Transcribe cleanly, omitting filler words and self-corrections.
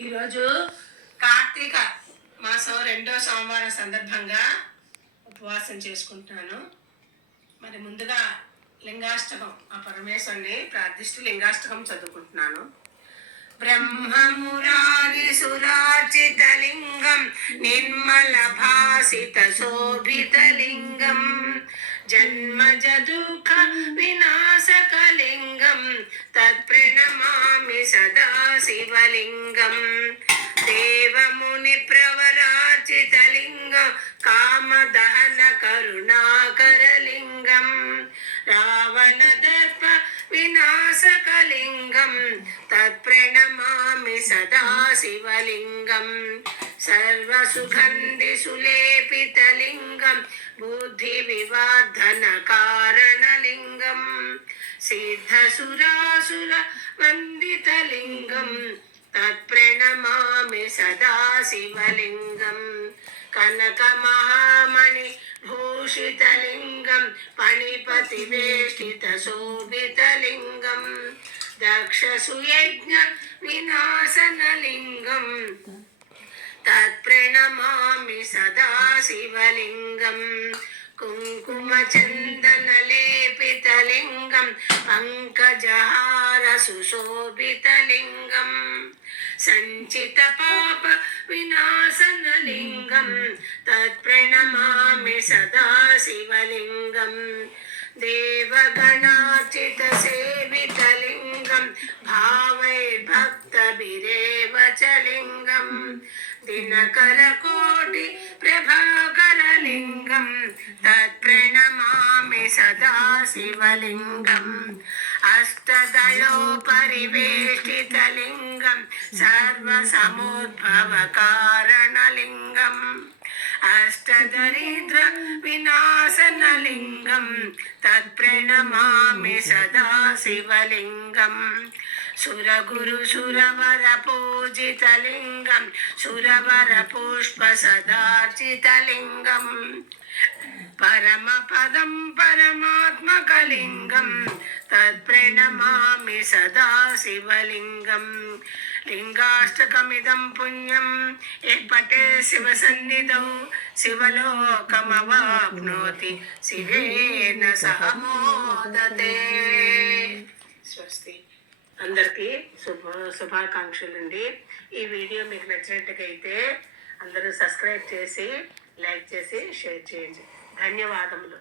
ఈరోజు కార్తీక మాసం 2వ సోమవారం సందర్భంగా ఉపవాసం చేసుకుంటున్నాను. మరి ముందుగా లింగాష్టకం, ఆ పరమేశ్వరుని ప్రార్థిస్తూ లింగాష్టకం చదువుకుంటున్నాను. బ్రహ్మమురారి సురార్చితలింగం నిర్మల భాసిత శోభితలింగం జన్మజ దుఃఖ వినాశకలింగం తత్ప్రణమామి సదా శివలింగం దేవముని ప్రవరార్చితలింగం కామదహన కరుణాకరలింగం రావణ దర్ప వినాశకలింగం తత్ప్రణమామి సదా శివలింగం సర్వసుగంధి సులేపితలింగం బుద్ధి వివర్ధన కారణలింగం సిద్ధసురాసుర వందితలింగం తత్ప్రణమామి సదా శివలింగం కనక మహామణి భూషితలింగం పణిపతి వేష్టిత శోభితలింగం దక్షసుయజ్ఞ వినాశనలింగం తత్ప్రణమామి సదా శివలింగం కుంకుమ చందన లేపితలింగం పంకజహార సుశోభితలింగం సంచిత పాప వినాశనలింగం తత్ప్రణమామి సదా శివలింగం దేవగణార్చిత సేవితలింగం భావైర్భక్తభిరేవ చ లింగం దినకర కోటి ప్రభాకరలింగం తత్ప్రణమామి సదా శివలింగం అష్టదళోపరివేష్టితలింగం సర్వసముద్భవ కారణలింగం అష్టదరిద్ర వినాశనలింగం తత్ప్రణమామి సదా శివలింగం సురగురు సురవర పూజితలింగం సురవర పుష్ప సదార్చితలింగం పరమపదం పరమాత్మకలింగం తత్ప్రణమామి సదా శివలింగం లింగాష్టకమిదం పుణ్యం ఏపటే శివ సన్నిధౌ శివలోకమవాప్నోతి శివేన సహ మోదతే. స్వస్తి. అందరికీ శుభాకాంక్షలండి. ఈ వీడియో మీకు నచ్చినట్టుగైతే అందరూ సబ్స్క్రైబ్ చేసి, లైక్ చేసి, షేర్ చేయండి. ధన్యవాదములు.